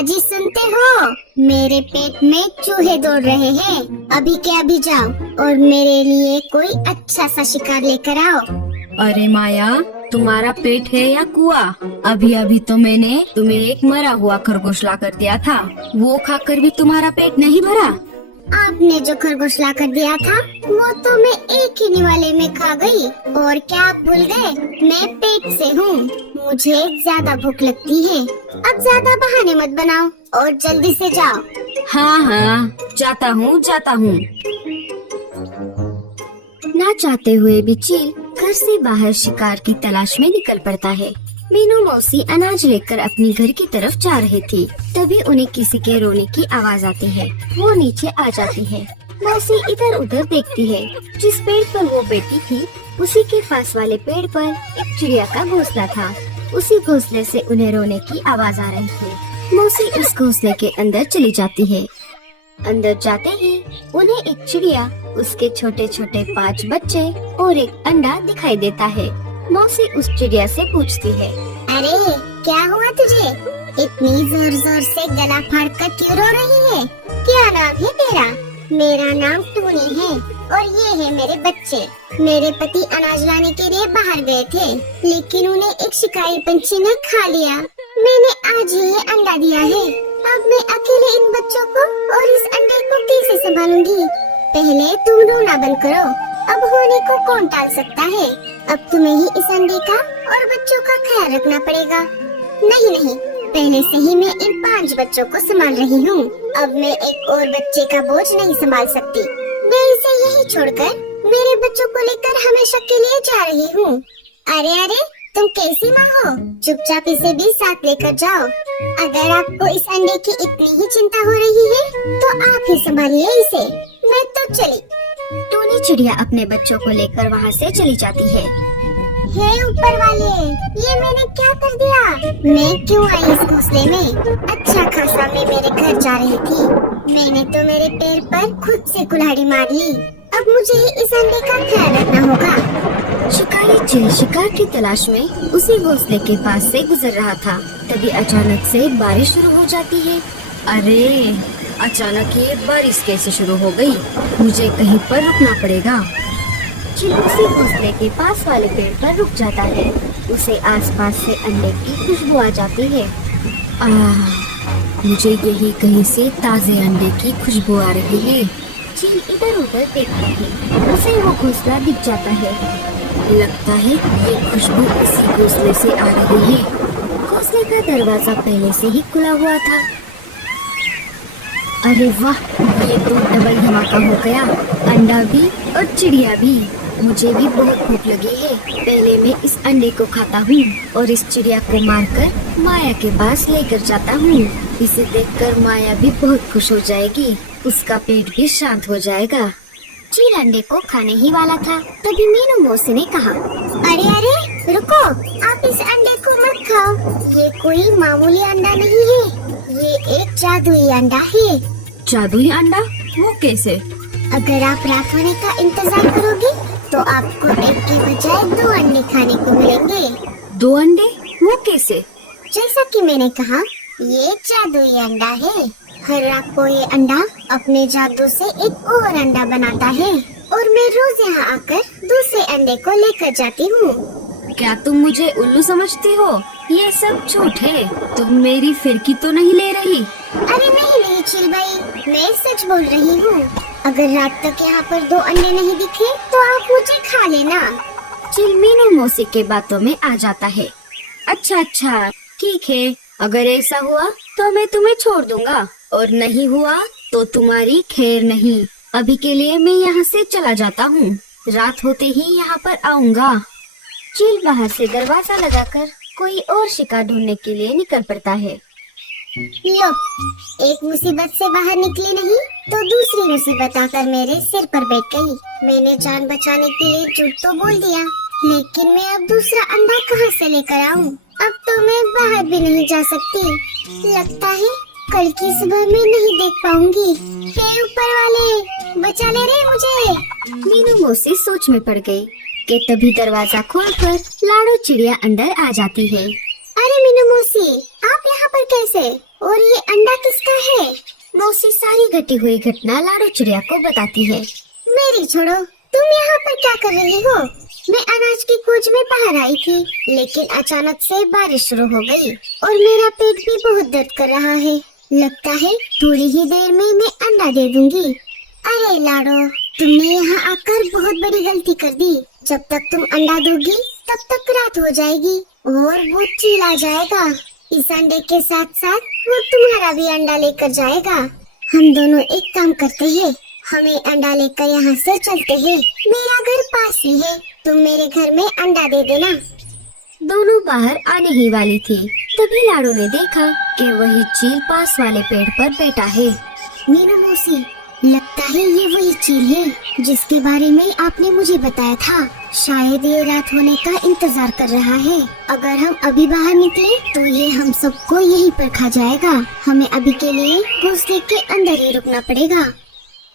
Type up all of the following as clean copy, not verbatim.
अजी सुनते हो, मेरे पेट में चूहे दौड़ रहे हैं। अभी के अभी जाओ और मेरे लिए कोई अच्छा सा शिकार लेकर आओ। अरे माया, तुम्हारा पेट है या कुआं? अभी अभी तो मैंने तुम्हें एक मरा हुआ खरगोश ला कर दिया था, वो खाकर भी तुम्हारा पेट नहीं भरा? आपने जो खरगोश ला कर दिया था वो तो मैं एक ही निवाले में खा गई। और क्या आप भूल गए, मैं पेट से हूँ, मुझे ज्यादा भूख लगती है। अब ज्यादा बहाने मत बनाओ और जल्दी से जाओ। हाँ हाँ, जाता हूँ। ना चाहते हुए भी चील घर से बाहर शिकार की तलाश में निकल पड़ता है। मीनू मौसी अनाज लेकर अपनी घर की तरफ जा रही थी, तभी उन्हें किसी के रोने की आवाज आती है। वो नीचे आ जाती है। मौसी इधर उधर देखती है। जिस पेड़ पर वो बैठी थी उसी के पास वाले पेड़ पर एक चिड़िया का घोंसला था। उसी घोंसले से उन्हें रोने की आवाज आ रही थी। मौसी उस घोंसले के अंदर चली जाती है। अंदर जाते ही उन्हें एक चिड़िया, उसके छोटे छोटे 5 बच्चे और एक अंडा दिखाई देता है। मौसी उस चिड़िया से पूछती है, अरे क्या हुआ तुझे? इतनी जोर जोर से गला फाड़ कर क्यों रो रही है? क्या नाम है तेरा? मेरा नाम टूनी है और ये है मेरे बच्चे। मेरे पति अनाज लाने के लिए बाहर गए थे, लेकिन उन्हें एक शिकारी पंछी ने खा लिया। मैंने आज ही ये अंडा दिया है। अब मैं अकेले इन बच्चों को और इस अंडे को कैसे संभालूंगी? पहले तुम रोना बंद करो। अब होने को कौन टाल सकता है? अब तुम्हें ही इस अंडे का और बच्चों का ख्याल रखना पड़ेगा। नहीं, पहले से ही मैं इन 5 बच्चों को संभाल रही हूँ। अब मैं एक और बच्चे का बोझ नहीं संभाल सकती। मैं इसे यही छोड़कर मेरे बच्चों को लेकर हमेशा के लिए जा रही हूँ। अरे तुम कैसी माँ हो? चुपचाप इसे भी साथ लेकर जाओ। अगर आपको इस अंडे की इतनी ही चिंता हो रही है तो आप ही संभालिए इसे। मैं तो चली। टूनी चिड़िया अपने बच्चों को लेकर वहाँ से चली जाती है। हे ऊपर वाले, ये मैंने क्या कर दिया? मैं क्यों आई इस घोंसले में? अच्छा खासा मैं मेरे घर जा रही थी। मैंने तो मेरे पैर पर खुद से कुल्हाड़ी मार ली। अब मुझे ही इस अंडे का ख्याल रखना होगा। शिकारी चील शिकार की तलाश में उसी घोंसले के पास से गुजर रहा था। तभी अचानक से बारिश शुरू हो जाती है। अरे अचानक ये बारिश कैसे शुरू हो गई? मुझे कहीं पर रुकना पड़ेगा। चील उसी घोंसले के पास वाले पेड़ पर रुक जाता है। उसे आसपास से अंडे की खुशबू आ जाती है। मुझे यही कहीं से ताजे अंडे की खुशबू आ रही है। चील इधर उधर देखता है। उसे वो घोंसला दिख जाता है। लगता है ये खुशबू इसी घोंसले से आ रही है। घोंसले का दरवाजा पहले से ही खुला हुआ था। अरे वाह, ये तो डबल धमाका हो गया। अंडा भी और चिड़िया भी। मुझे भी बहुत भूख लगी है। पहले मैं इस अंडे को खाता हूँ और इस चिड़िया को मारकर माया के पास लेकर जाता हूँ। इसे देखकर माया भी बहुत खुश हो जाएगी। उसका पेट भी शांत हो जाएगा। चील अंडे को खाने ही वाला था, तभी मीनू मौसी ने कहा, अरे रुको, आप इस अंडे को मत खाओ। ये कोई मामूली अंडा नहीं है, ये एक जादुई अंडा है। जादुई अंडा? वो कैसे? अगर आप रात होने का इंतजार करोगे तो आपको एक के बजाय 2 अंडे खाने को मिलेंगे। 2 अंडे? वो कैसे? जैसा कि मैंने कहा, ये जादुई अंडा है। हर रात को ये अंडा अपने जादू से एक और अंडा बनाता है और मैं रोज यहाँ आकर दूसरे अंडे को लेकर जाती हूँ। क्या तुम मुझे उल्लू समझती हो? ये सब झूठ है। तुम मेरी फिरकी तो नहीं ले रही? अरे नहीं चील भाई, मैं सच बोल रही हूँ। अगर रात तक यहाँ पर 2 अंडे नहीं दिखे तो आप मुझे खा लेना। चील मीनू मौसी के बातों में आ जाता है। अच्छा, ठीक है। अगर ऐसा हुआ तो मैं तुम्हें छोड़ दूंगा और नहीं हुआ तो तुम्हारी खैर नहीं। अभी के लिए मैं यहाँ से चला जाता हूँ। रात होते ही यहाँ पर आऊँगा। चील बाहर से दरवाजा लगाकर कोई और शिकार ढूंढने के लिए निकल पड़ता है। लो, एक मुसीबत से बाहर निकली नहीं तो दूसरी मुसीबत आकर मेरे सिर पर बैठ गई। मैंने जान बचाने के लिए झूठ तो बोल दिया, लेकिन मैं अब दूसरा अंडा कहाँ से लेकर आऊँ? अब तो मैं बाहर भी नहीं जा सकती। लगता है कल की सुबह मैं नहीं देख पाऊंगी। हे ऊपर वाले, बचा ले रे मुझे। मीनू मौसी सोच में पड़ गई कि तभी दरवाजा खोलकर लाडो चिड़िया अंदर आ जाती है। अरे मीनू मौसी, आप यहाँ पर कैसे? और ये अंडा किसका है? मौसी सारी घटी हुई घटना लाडो चिड़िया को बताती है। मेरी छोड़ो, तुम यहाँ पर क्या कर रही हो? मैं अनाज की खोज में बाहर आई थी, लेकिन अचानक से बारिश शुरू हो गई और मेरा पेट भी बहुत दर्द कर रहा है। लगता है थोड़ी ही देर में मैं अंडा दे दूंगी। अरे लाडो, तुमने यहाँ आकर बहुत बड़ी गलती कर दी। जब तक तुम अंडा दोगी तब तक रात हो जाएगी और वो चील आ जाएगा। इस अंडे के साथ साथ वो तुम्हारा भी अंडा लेकर जाएगा। हम दोनों एक काम करते हैं, हमें अंडा लेकर यहाँ से चलते हैं। मेरा घर पास ही है, तुम मेरे घर में अंडा दे देना। दोनों बाहर आने ही वाली थी, तभी लाडो ने देखा कि वही चील पास वाले पेड़ पर बैठा है। मीनू मौसी, लगता है ये वही चील है जिसके बारे में आपने मुझे बताया था। शायद ये रात होने का इंतजार कर रहा है। अगर हम अभी बाहर निकले तो ये हम सबको यहीं पर खा जाएगा। हमें अभी के लिए घोंसले के अंदर ही रुकना पड़ेगा।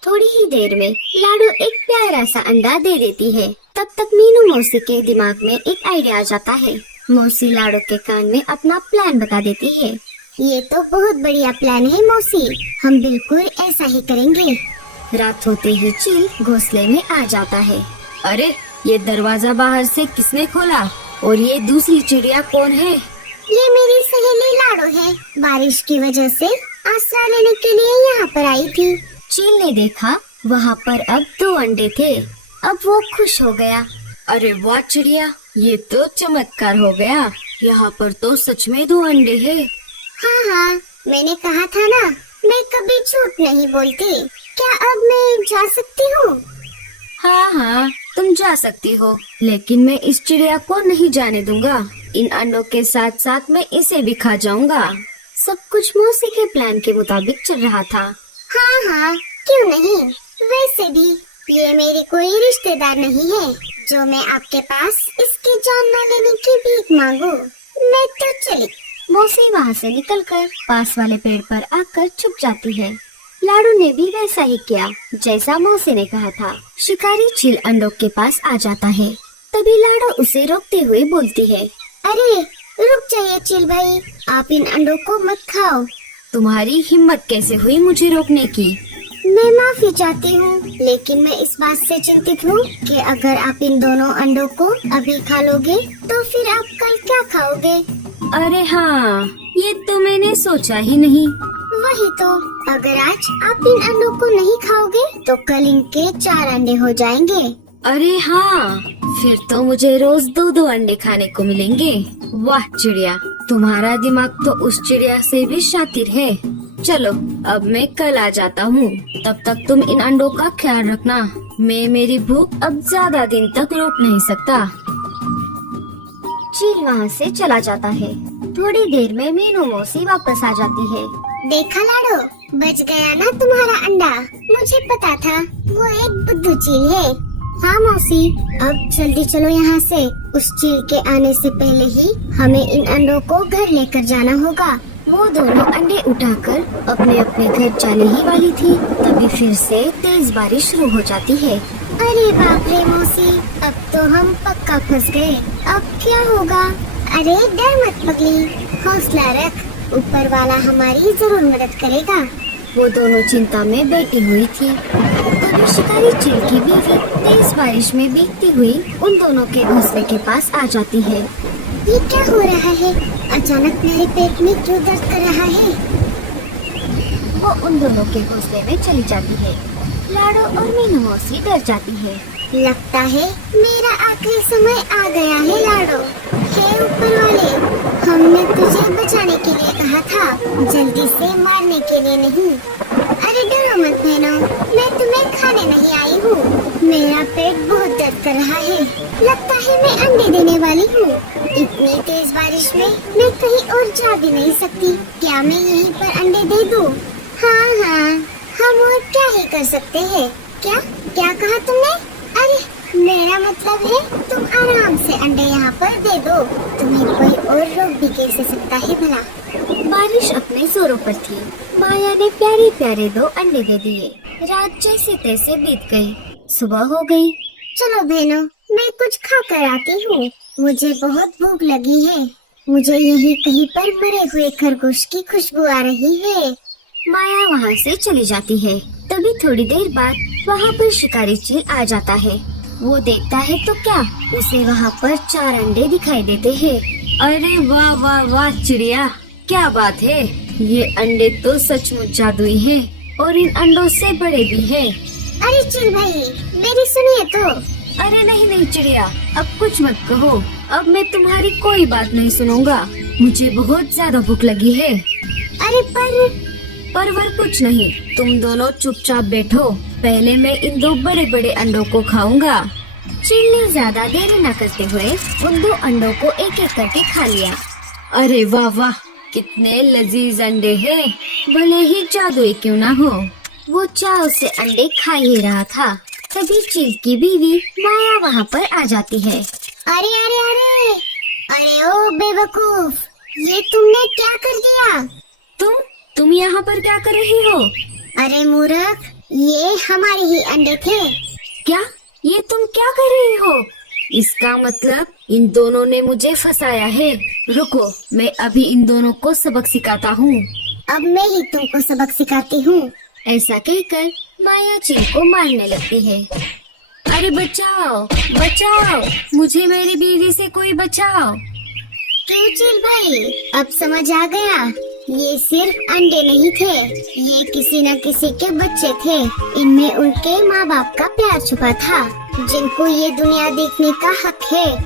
थोड़ी ही देर में लाडो एक प्यारा सा अंडा दे देती है। तब तक मीनू मौसी के दिमाग में एक आइडिया आ जाता है। मौसी लाडो के कान में अपना प्लान बता देती है। ये तो बहुत बढ़िया प्लान है मौसी, हम बिल्कुल ऐसा ही करेंगे। रात होते ही चील घोंसले में आ जाता है। अरे, ये दरवाजा बाहर से किसने खोला? और ये दूसरी चिड़िया कौन है? ये मेरी सहेली लाडो है। बारिश की वजह से आश्रय लेने के लिए यहाँ पर आई थी। चील ने देखा वहाँ पर अब 2 अंडे थे। अब वो खुश हो गया। अरे वाह चिड़िया, ये तो चमत्कार हो गया। यहाँ पर तो सच में 2 अंडे हैं। हाँ, मैंने कहा था ना, मैं कभी झूठ नहीं बोलती। क्या अब मैं जा सकती हूँ? हाँ, तुम जा सकती हो, लेकिन मैं इस चिड़िया को नहीं जाने दूंगा। इन अंडों के साथ साथ मैं इसे भी खा जाऊंगा। सब कुछ मौसी के प्लान के मुताबिक चल रहा था। हाँ, क्यों नहीं। वैसे भी ये मेरी कोई रिश्तेदार नहीं है जो मैं आपके पास इसकी जान न लेने की भीख मांगू। मैं तो चली। मौसी वहाँ से निकलकर पास वाले पेड़ पर आकर छुप जाती है। लाडो ने भी वैसा ही किया जैसा मौसी ने कहा था। शिकारी चील अंडों के पास आ जाता है। तभी लाडो उसे रोकते हुए बोलती है, अरे रुक जाइए चील भाई, आप इन अंडों को मत खाओ। तुम्हारी हिम्मत कैसे हुई मुझे रोकने की? मैं माफी चाहती हूँ, लेकिन मैं इस बात से चिंतित हूँ कि अगर आप इन दोनों अंडों को अभी खा लोगे तो फिर आप कल क्या खाओगे? अरे हाँ, ये तो मैंने सोचा ही नहीं। वही तो, अगर आज आप इन अंडों को नहीं खाओगे तो कल इनके 4 अंडे हो जाएंगे। अरे हाँ, फिर तो मुझे रोज 2-2 अंडे खाने को मिलेंगे। वाह चिड़िया, तुम्हारा दिमाग तो उस चिड़िया से भी शातिर है। चलो, अब मैं कल आ जाता हूँ। तब तक तुम इन अंडों का ख्याल रखना। मैं मेरी भूख अब ज्यादा दिन तक रोक नहीं सकता। चील वहाँ से चला जाता है। थोड़ी देर में मीनू मौसी वापस आ जाती है। देखा लाडो, बच गया ना तुम्हारा अंडा। मुझे पता था वो एक बुद्धू चील है। हाँ मौसी, अब जल्दी चलो यहाँ से। उस चील के आने से पहले ही हमें इन अंडों को घर लेकर जाना होगा। वो दोनों अंडे उठाकर अपने अपने घर जाने ही वाली थी, तभी फिर से तेज बारिश शुरू हो जाती है। अरे बाप रे मौसी, अब तो हम पक्का फंस गए। अब क्या होगा? अरे डर मत पगली, हौसला रख, ऊपर वाला हमारी जरूर मदद करेगा। वो दोनों चिंता में बैठी हुई थी। तभी शिकारी चील की बीवी तेज बारिश में भीगती हुई उन दोनों के घोंसले के पास आ जाती है। ये क्या हो रहा है? अचानक मेरे पेट में क्यों दर्द कर रहा है? वो उन दोनों के घोंसले में चली जाती है। लाडो और मीनू मौसी डर जाती है। लगता है मेरा आखिरी समय आ गया है लाडो। हे ऊपर वाले, हमने तुझे बचाने के लिए कहा था, जल्दी से मारने के लिए नहीं। अरे डरो मत बहनों, मैं तुम्हें खाने नहीं आई हूँ। मेरा पेट बहुत दर्द कर रहा है। लगता है मैं अंडे देने वाली हूँ। इतनी तेज बारिश में मैं कहीं और जा भी नहीं सकती। क्या मैं यहीं पर अंडे दे दूँ? हाँ, हम और क्या ही कर सकते हैं। क्या कहा तुमने? अरे मेरा मतलब है तुम आराम से अंडे यहाँ पर दे दो। तुम्हें कोई और रोक भी कैसे सकता है भला? बारिश अपने जोरों पर थी। माया ने प्यारे प्यारे 2 अंडे दे दिए। रात जैसे तैसे बीत गई। सुबह हो गई। चलो बहनों, मैं कुछ खा कर आती हूँ। मुझे बहुत भूख लगी है। मुझे यहीं कहीं पर मरे हुए खरगोश की खुशबू आ रही है। माया वहाँ से चली जाती है। तभी थोड़ी देर बाद वहाँ पर शिकारी चील आ जाता है। वो देखता है तो क्या, उसे वहाँ पर 4 अंडे दिखाई देते हैं। अरे वाह वाह वाह चिड़िया, क्या बात है, ये अंडे तो सचमुच जादुई हैं और इन अंडों से बड़े भी हैं। अरे चील भाई, मेरी सुनिए तो। अरे नहीं नहीं चिड़िया, अब कुछ मत कहो, अब मैं तुम्हारी कोई बात नहीं सुनूंगा। मुझे बहुत ज्यादा भूख लगी है। अरे पर कुछ नहीं, तुम दोनों चुपचाप बैठो, पहले मैं इन 2 बड़े बड़े अंडों को खाऊंगा। चील ने ज्यादा देरी न करते हुए उन 2 अंडों को एक एक करके खा लिया। अरे वाह वाह, कितने लजीज अंडे हैं, भले ही जादुई क्यों ना हो। वो चाव से अंडे खा ही रहा था, तभी चील की बीवी माया वहाँ पर आ जाती है। अरे अरे अरे अरे ओ बेवकूफ, ये तुमने क्या कर दिया? तुम यहाँ पर क्या कर रही हो? अरे मूर्ख, ये हमारे ही अंडे थे। क्या? ये तुम क्या कर रही हो? इसका मतलब इन दोनों ने मुझे फंसाया है। रुको, मैं अभी इन दोनों को सबक सिखाता हूँ। अब मैं ही तुमको सबक सिखाती हूँ। ऐसा कहकर माया चील को मारने लगती है। अरे बचाओ बचाओ, मुझे मेरी बीवी से कोई बचाओ। क्यों चील भाई, अब समझ आ गया? ये सिर्फ अंडे नहीं थे, ये किसी न किसी के बच्चे थे। इनमें उनके माँ बाप का प्यार छुपा था, जिनको ये दुनिया देखने का हक है।